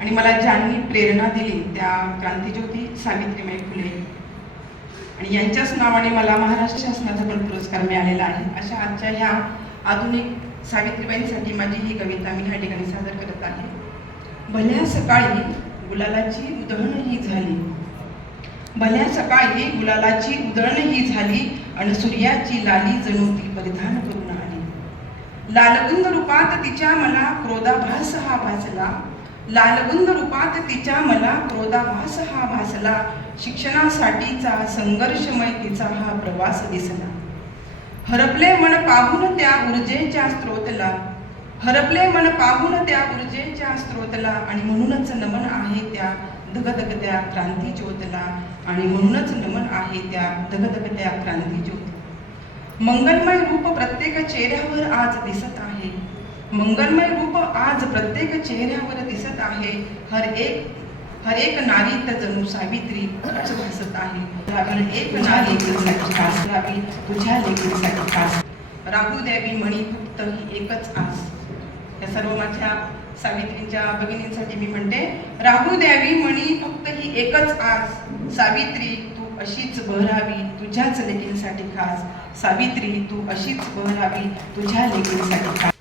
आणि मला ज्यांनी प्रेरणा दिली त्या क्रांतीज्योती सावित्रीबाई फुले. आणि यांच्याच नावाने मला महाराष्ट्र शासनाचा पण पुरस्कार मिळालेला आहे. अशा आजच्या ह्या आधुनिक सावित्रीबाईंसाठी माझी ही कविता मी ह्या ठिकाणी सादर करत आहे. भल्या सकाळी गुलालाची उधळण ही झाली. भल्या सकाळी गुलालाची उधळण ही झाली आणि सूर्याची लाली जणू ती परिधान करून आली. लालगुंद रूपात तिच्या मला क्रोधाभास हा भासला. लालबुंद रूपात तिच्या मला क्रोधाभास हा भासला. शिक्षणासाठीचा संघर्षमय तिचा हा प्रवास दिसला. हरपले मन पाहून त्या ऊर्जेच्या स्त्रोतला हरपले मन पाहून त्या ऊर्जेच्या स्त्रोतला आणि म्हणूनच नमन आहे त्या धगधगत्या क्रांती ज्योतला आणि म्हणूनच नमन आहे त्या धगधगत्या क्रांती ज्योत. मंगलमय रूप प्रत्येक चेहऱ्यावर आज दिसत आहे. मंगलमय रूप आज प्रत्येक चेहऱ्यावर दिसत आहे. हर एक हर एक नारीत जणू सावित्री तुझ भासत आहे. हर एक नारी तुझ्यासाठी खास राहावी तुझ्या लेखीसाठी खास. राहू द्यावी मणी फक्त ही एकच आस. या सर्व माझ्या सावित्रींच्या भगिनींसाठी मी म्हणते राहू द्यावी मणी फक्त ही एकच आस. सावित्री तू अशीच बहरावी तुझ्याच लेखींसाठी खास. सावित्री तू अशीच बहरावी तुझ्या लेखींसाठी खास.